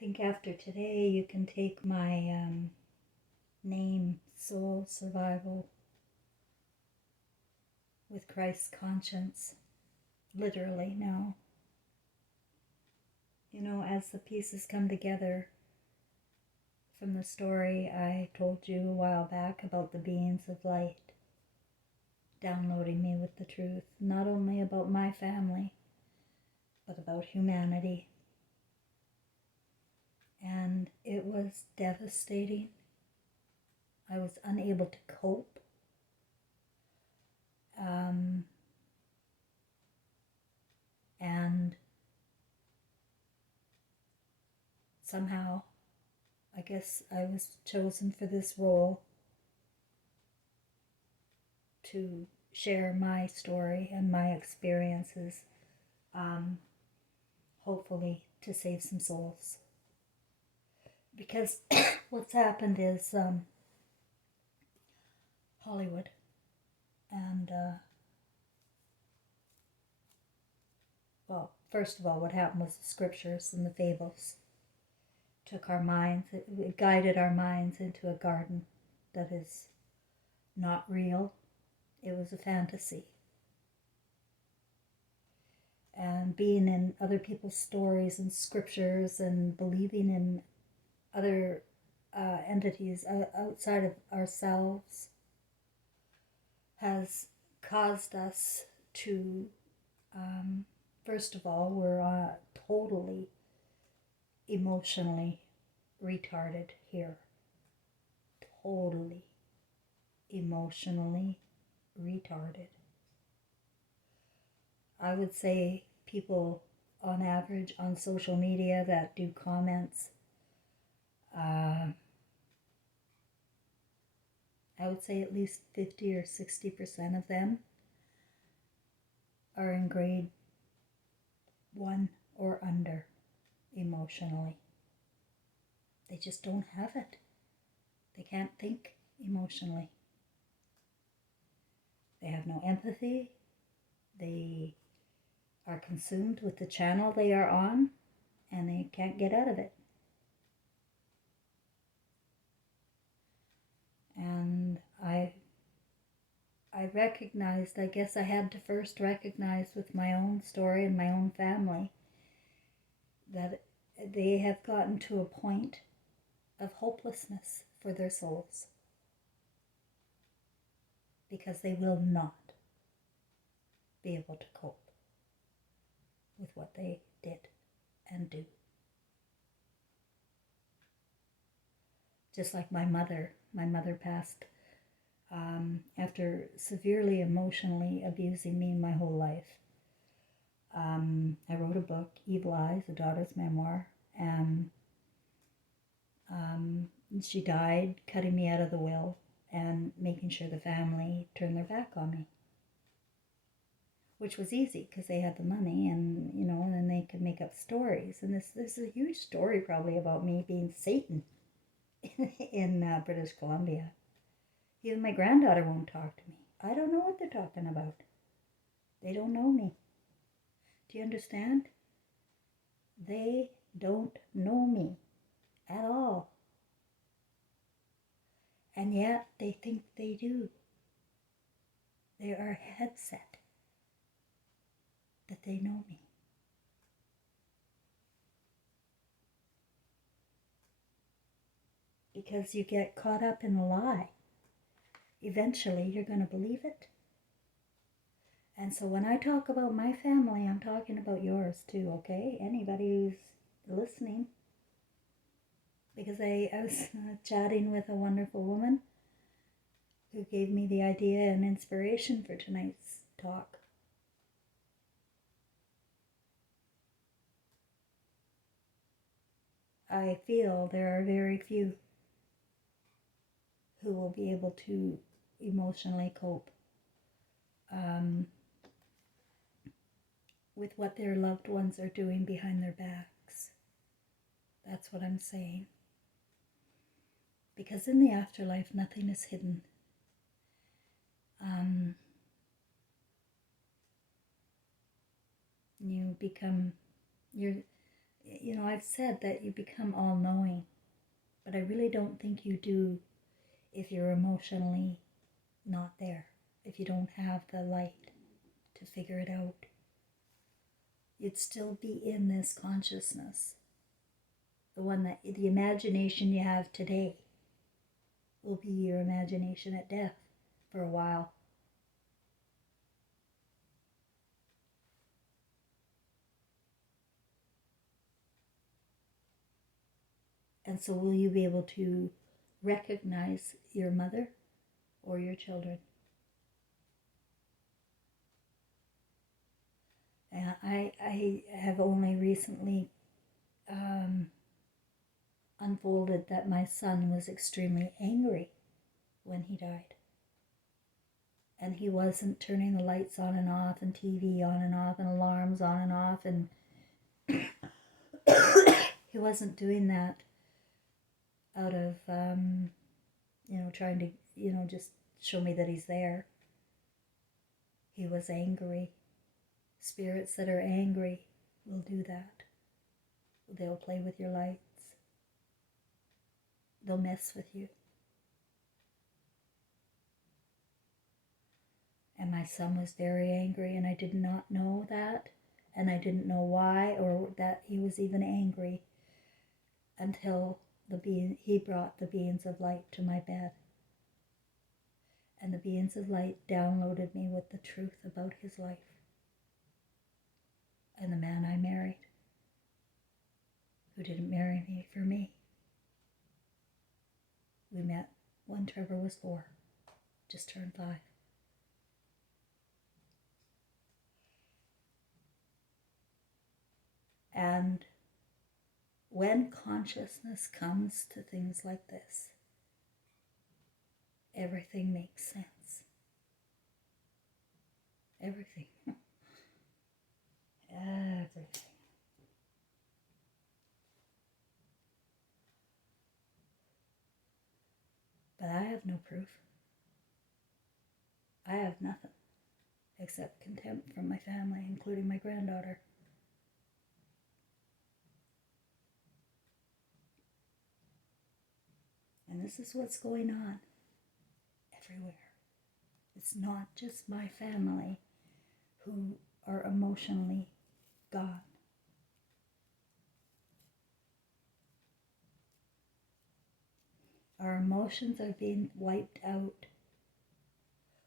think after today you can take my name, Soul Survival with Christ's Conscience, literally now. You know, as the pieces come together from the story I told you a while back about the beings of light downloading me with the truth, not only about my family, but about humanity. And it was devastating. I was unable to cope. And somehow, I guess I was chosen for this role to share my story and my experiences, hopefully to save some souls. Because what's happened is Hollywood and well, first of all, what happened was the scriptures and the fables took our minds, it guided our minds into a garden that is not real. It was a fantasy. And being in other people's stories and scriptures and believing in other entities outside of ourselves has caused us to, first of all, we're totally emotionally retarded here. Totally emotionally retarded. I would say people on average on social media that do comments, I would say at least 50 or 60% of them are in grade 1 or under emotionally. They just don't have it. They can't think emotionally. They have no empathy. They are consumed with the channel they are on, and they can't get out of it. And I recognized, I guess I had to first recognize with my own story and my own family that they have gotten to a point of hopelessness for their souls because they will not be able to cope with what they did and do. Just like my mother passed after severely emotionally abusing me my whole life. I wrote a book, Evil Eyes, A Daughter's Memoir, and she died cutting me out of the will and making sure the family turned their back on me. Which was easy because they had the money and, you know, and then they could make up stories. And this is a huge story probably about me being Satan in British Columbia. Even my granddaughter won't talk to me. I don't know what they're talking about. They don't know me. Do you understand? They don't know me at all. And yet they think they do. They are a headset that they know me. Because you get caught up in a lie. Eventually you're going to believe it. And so when I talk about my family, I'm talking about yours too, okay? Anybody who's listening. Because I was chatting with a wonderful woman who gave me the idea and inspiration for tonight's talk. I feel there are very few who will be able to emotionally cope with what their loved ones are doing behind their backs. That's what I'm saying. Because in the afterlife, nothing is hidden. You become, I've said that you become all-knowing, but I really don't think you do if you're emotionally not there, if you don't have the light to figure it out. You'd still be in this consciousness. The imagination you have today will be your imagination at death for a while. And so will you be able to recognize your mother or your children? And I have only recently unfolded that my son was extremely angry when he died. And he wasn't turning the lights on and off and TV on and off and alarms on and off, and he wasn't doing that out of, trying to, just show me that he's there. He was angry. Spirits that are angry will do that. They'll play with your lights. They'll mess with you. And my son was very angry, and I did not know that, and I didn't know why or that he was even angry until he brought the beings of light to my bed. And the beings of light downloaded me with the truth about his life and the man I married, who didn't marry me for me. We met when Trevor was 4, just turned 5. And when consciousness comes to things like this, everything makes sense. Everything. Everything. But I have no proof. I have nothing except contempt from my family, including my granddaughter. And this is what's going on everywhere. It's not just my family who are emotionally gone. Our emotions are being wiped out.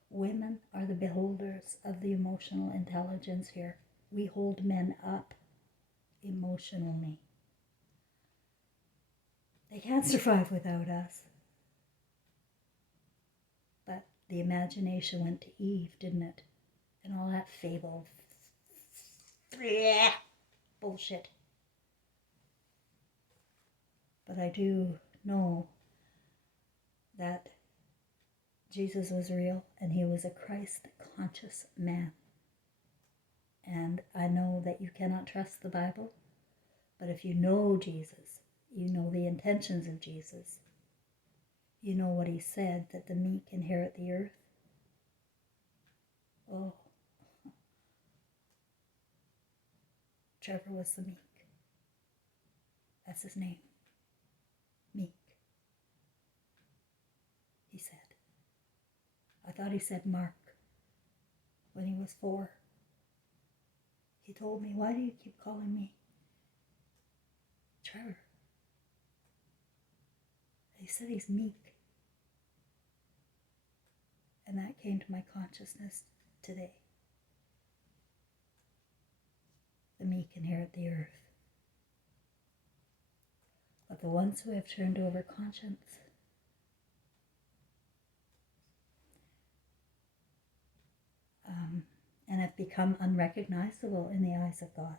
Women are the beholders of the emotional intelligence here. We hold men up emotionally. They can't survive without us. But the imagination went to Eve, didn't it? And all that fable bullshit. But I do know that Jesus was real, and he was a Christ-conscious man. And I know that you cannot trust the Bible, but if you know Jesus, you know the intentions of Jesus, you know what he said, that the meek inherit the earth. Oh, Trevor was the meek. That's his name. Meek. He said. I thought he said Mark when he was 4. He told me, why do you keep calling me Trevor? He said he's meek. And that came to my consciousness today. The meek inherit the earth. But the ones who have turned over conscience and have become unrecognizable in the eyes of God,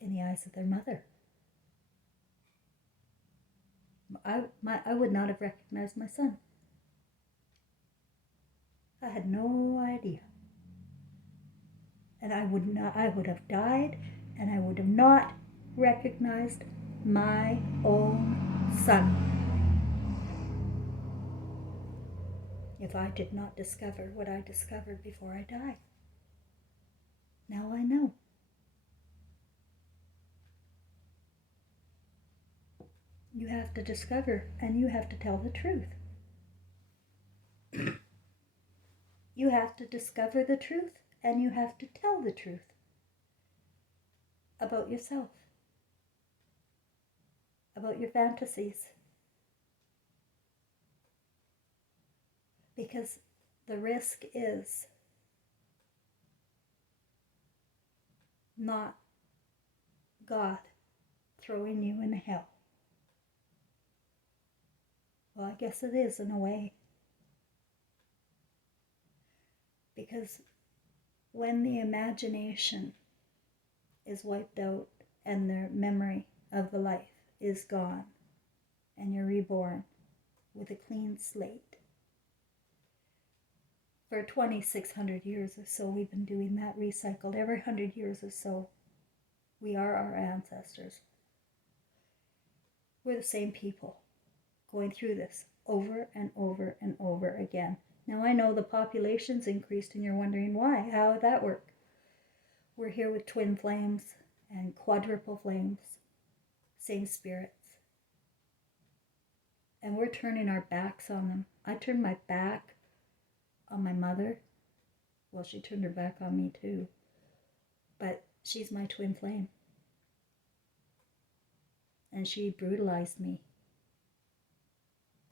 in the eyes of their mother. I would not have recognized my son. I had no idea. And I would have died, and I would have not recognized my own son if I did not discover what I discovered before I died. Now I know. You have to discover, and you have to tell the truth. You have to discover the truth, and you have to tell the truth about yourself, about your fantasies. Because the risk is not God throwing you in hell. Well, I guess it is in a way. Because when the imagination is wiped out and the memory of the life is gone and you're reborn with a clean slate. For 2,600 years or so, we've been doing that, recycled. Every 100 years or so, we are our ancestors. We're the same people going through this over and over and over again. Now I know the population's increased and you're wondering why. How would that work? We're here with twin flames and quadruple flames, same spirits. And we're turning our backs on them. I turned my back on my mother. Well, she turned her back on me too. But she's my twin flame. And she brutalized me.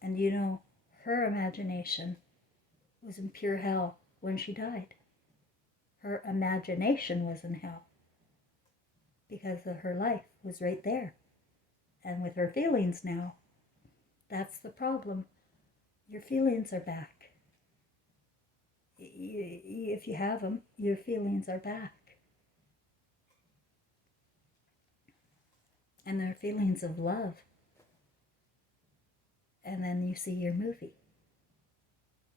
And you know, her imagination was in pure hell when she died. Her imagination was in hell because of her life was right there. And with her feelings now, that's the problem. Your feelings are back. If you have them, your feelings are back. And they're feelings of love. And then you see your movie.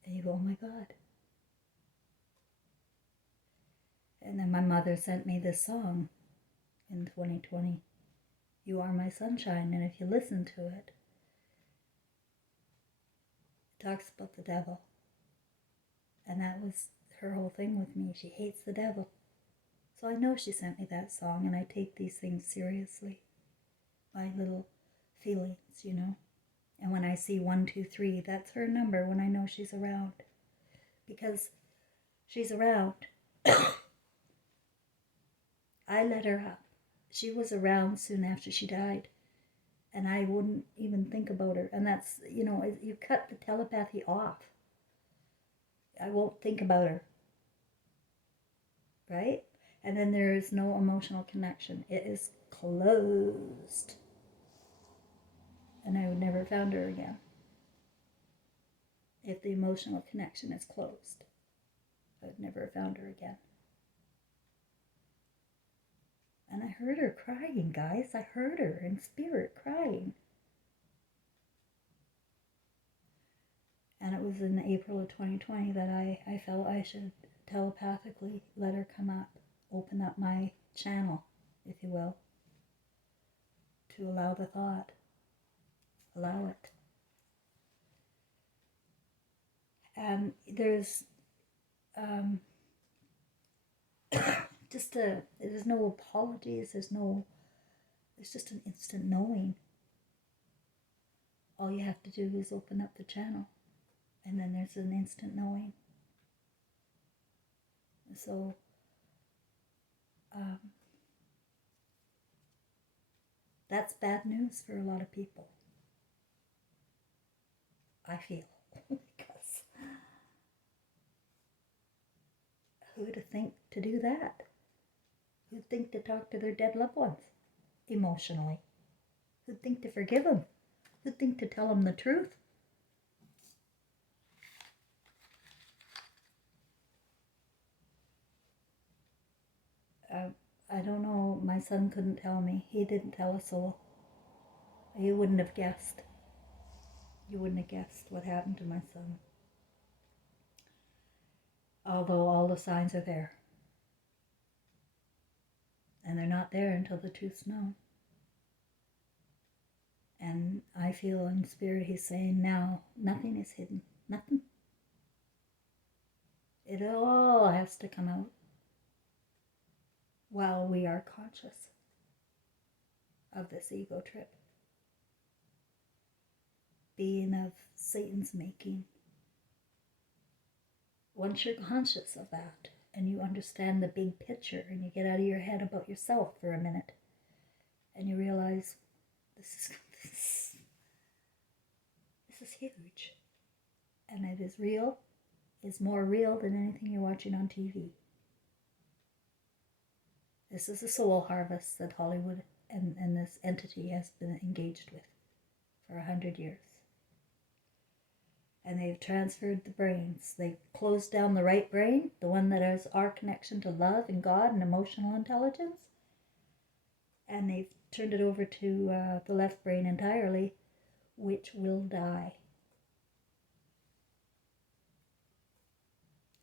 And you go, oh my God. And then my mother sent me this song in 2020. You Are My Sunshine. And if you listen to it, it talks about the devil. And that was her whole thing with me. She hates the devil. So I know she sent me that song, and I take these things seriously. My little feelings, you know. And when I see 1, 2, 3, that's her number when I know she's around. Because she's around. I let her up. She was around soon after she died. And I wouldn't even think about her. And that's, you know, you cut the telepathy off. I won't think about her. Right? And then there is no emotional connection. It is closed. And I would never have found her again if the emotional connection is closed. I would never have found her again. And I heard her crying, guys. I heard her in spirit crying. And it was in April of 2020 that I felt I should telepathically let her come up, open up my channel, if you will, to allow the thought. Allow it. And there's there's no apologies, there's just an instant knowing. All you have to do is open up the channel, and then there's an instant knowing. So that's bad news for a lot of people, I feel. Because who'd think to do that? Who'd think to talk to their dead loved ones emotionally? Who'd think to forgive them? Who'd think to tell them the truth? I don't know. My son couldn't tell me. He didn't tell a soul. You wouldn't have guessed. You wouldn't have guessed what happened to my son. Although all the signs are there. And they're not there until the truth's known. And I feel in spirit he's saying now, nothing is hidden. Nothing. It all has to come out while we are conscious of this ego trip. being of Satan's making. Once you're conscious of that and you understand the big picture and you get out of your head about yourself for a minute and you realize this is huge and it is real, it's more real than anything you're watching on TV. This is a soul harvest that Hollywood and this entity has been engaged with for 100 years. And they've transferred the brains. They've closed down the right brain, the one that has our connection to love and God and emotional intelligence. And they've turned it over to the left brain entirely, which will die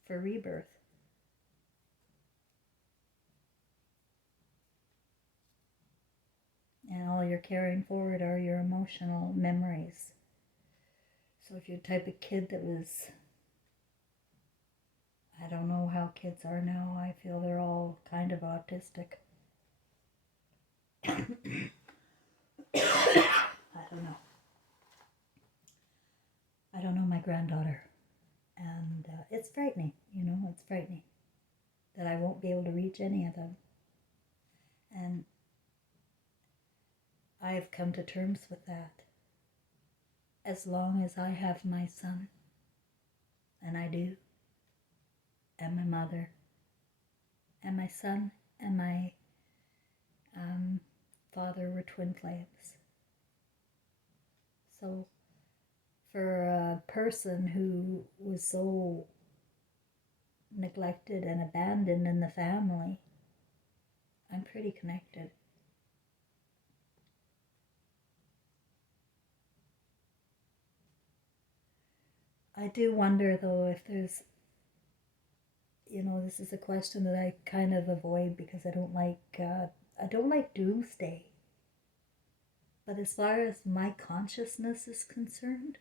for rebirth. And all you're carrying forward are your emotional memories. So if you're the type of kid that was, I don't know how kids are now, I feel they're all kind of autistic. I don't know. I don't know my granddaughter. And it's frightening, it's frightening that I won't be able to reach any of them. And I have come to terms with that. As long as I have my son, and I do, and my mother, and my son, and my father were twin flames. So for a person who was so neglected and abandoned in the family, I'm pretty connected. I do wonder though if there's, this is a question that I kind of avoid because I don't like doomsday. But as far as my consciousness is concerned,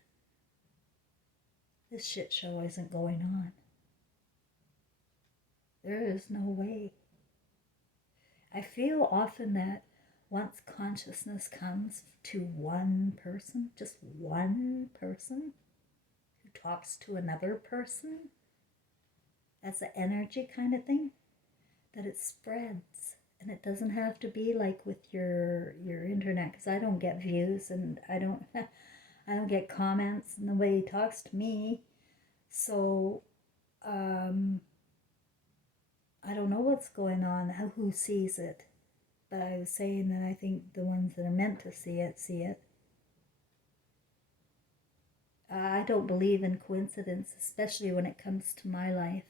this shit show isn't going on. There is no way. I feel often that once consciousness comes to one person, just one person, who talks to another person, as an energy kind of thing, that it spreads. And it doesn't have to be like with your internet, because I don't get views and I don't get comments. Nobody talks to me, so I don't know what's going on, who sees it. But I was saying that I think the ones that are meant to see it, see it. I don't believe in coincidence, especially when it comes to my life.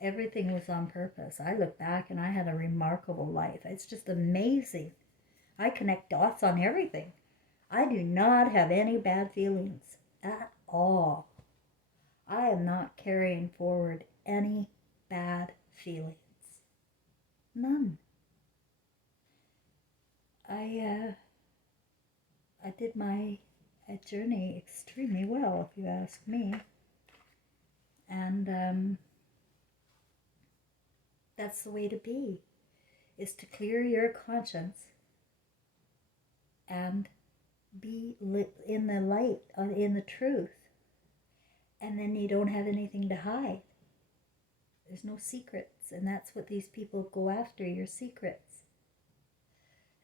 Everything was on purpose. I look back and I had a remarkable life. It's just amazing. I connect dots on everything. I do not have any bad feelings at all. I am not carrying forward any bad feelings. None. I did my journey extremely well, if you ask me. And that's the way to be, is to clear your conscience and be in the light, in the truth. And then you don't have anything to hide. There's no secrets, and that's what these people go after, your secrets.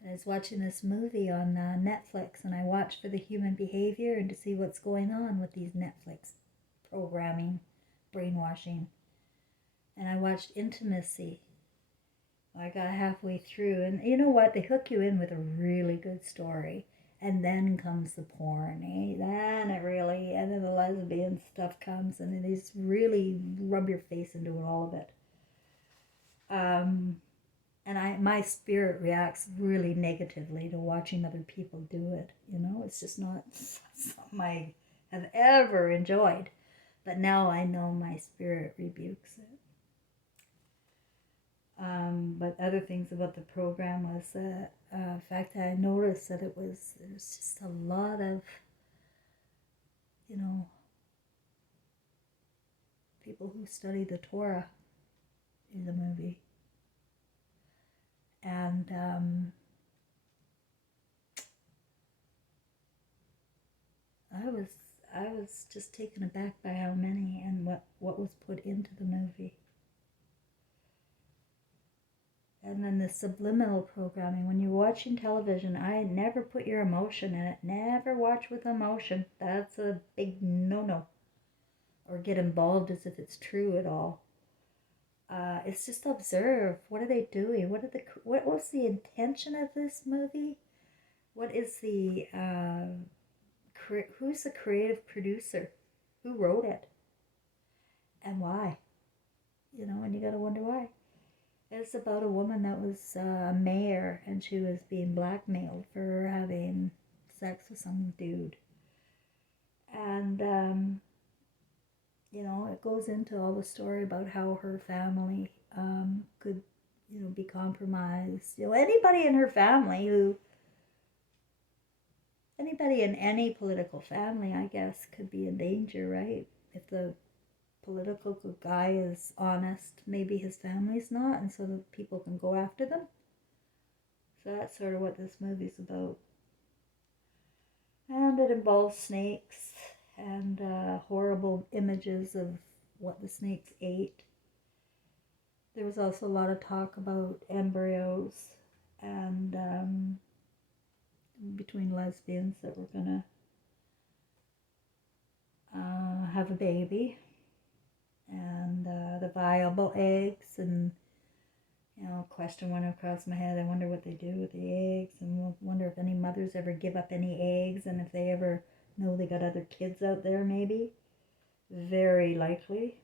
And I was watching this movie on Netflix, and I watched for the human behavior and to see what's going on with these Netflix programming, brainwashing. And I watched Intimacy. I got halfway through, and you know what? They hook you in with a really good story, and then comes the porn, eh? And then the lesbian stuff comes, and they just really rub your face into it, all of it. And my spirit reacts really negatively to watching other people do it. It's just not something I have ever enjoyed. But now I know my spirit rebukes it. But other things about the program was the fact that I noticed that there was just a lot of, people who study the Torah in the movie. And I was just taken aback by how many and what was put into the movie. And then the subliminal programming. When you're watching television, I never put your emotion in it. Never watch with emotion. That's a big no-no. Or get involved as if it's true at all. It's just observe. What are they doing? What was the intention of this movie? What is the who's the creative producer? Who wrote it? And why? And you gotta wonder why. It's about a woman that was a mayor, and she was being blackmailed for having sex with some dude. And it goes into all the story about how her family could, be compromised. Anybody in her family anybody in any political family, I guess, could be in danger, right? If the political guy is honest, maybe his family's not, and so that people can go after them. So that's sort of what this movie's about. And it involves snakes and horrible images of what the snakes ate. There was also a lot of talk about embryos and between lesbians that were going to have a baby, and the viable eggs, and a question went across my head. I wonder what they do with the eggs, and wonder if any mothers ever give up any eggs, and if they ever know they got other kids out there, maybe. Very likely.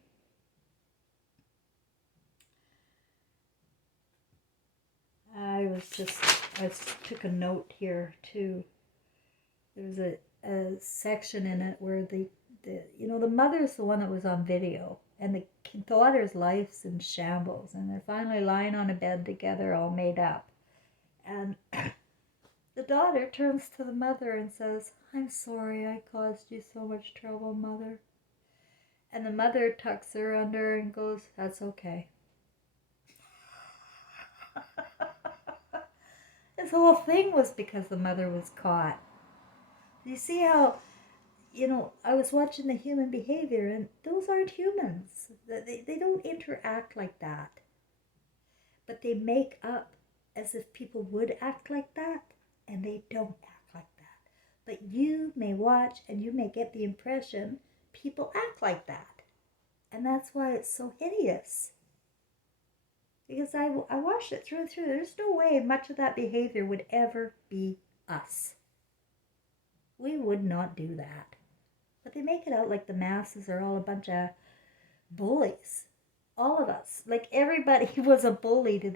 I took a note here too. There was a section in it where the mother's the one that was on video, and the daughter's life's in shambles, and they're finally lying on a bed together, all made up. And the daughter turns to the mother and says, "I'm sorry I caused you so much trouble, Mother." And the mother tucks her under and goes, "That's okay." This whole thing was because the mother was caught. You see how, I was watching the human behavior, and those aren't humans. They don't interact like that. But they make up as if people would act like that, and they don't act like that. But you may watch and you may get the impression people act like that. And that's why it's so hideous. Because I watched it through and through. There's no way much of that behavior would ever be us. We would not do that. But they make it out like the masses are all a bunch of bullies. All of us. Like everybody was a bully to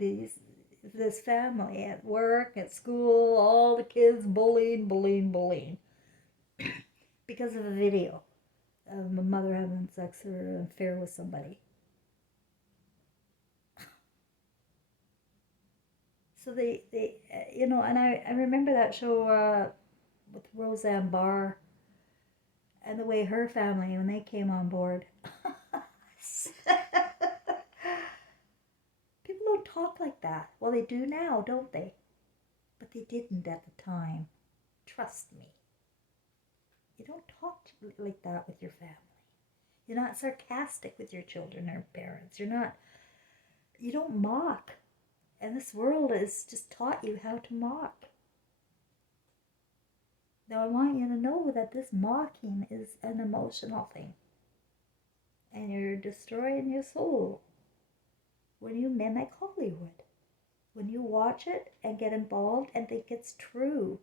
this family. At work, at school, all the kids bullying. Because of a video of a mother having sex or an affair with somebody. So they and I remember that show with Roseanne Barr, and the way her family, when they came on board. People don't talk like that. Well, they do now, don't they? But they didn't at the time. Trust me. You don't talk like that with your family. You're not sarcastic with your children or parents. You don't mock. And this world has just taught you how to mock. Now I want you to know that this mocking is an emotional thing. And you're destroying your soul when you mimic Hollywood. When you watch it and get involved and think it's true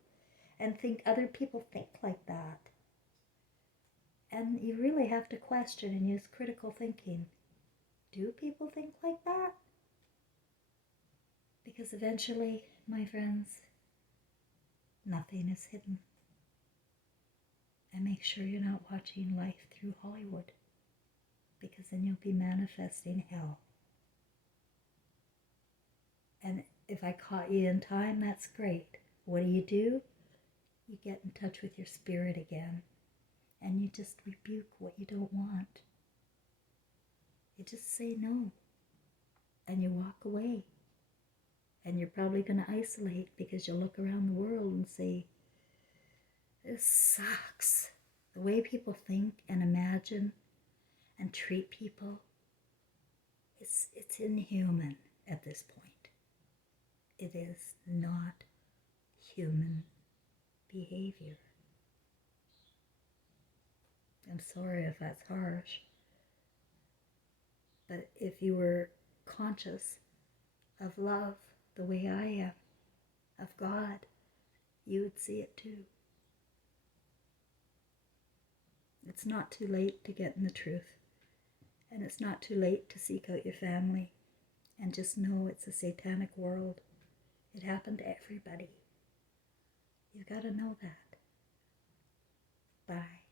and think other people think like that. And you really have to question and use critical thinking. Do people think like that? Because eventually, my friends, nothing is hidden. And make sure you're not watching life through Hollywood, because then you'll be manifesting hell. And if I caught you in time, that's great. What do? You get in touch with your spirit again, and you just rebuke what you don't want. You just say no, and you walk away. And you're probably going to isolate, because you'll look around the world and say, "This sucks. The way people think and imagine and treat people, it's inhuman at this point. It is not human behavior. I'm sorry if that's harsh, but if you were conscious of love the way I am, of God, you would see it too. It's not too late to get in the truth, and it's not too late to seek out your family, and just know it's a satanic world. It happened to everybody. You've got to know that. Bye.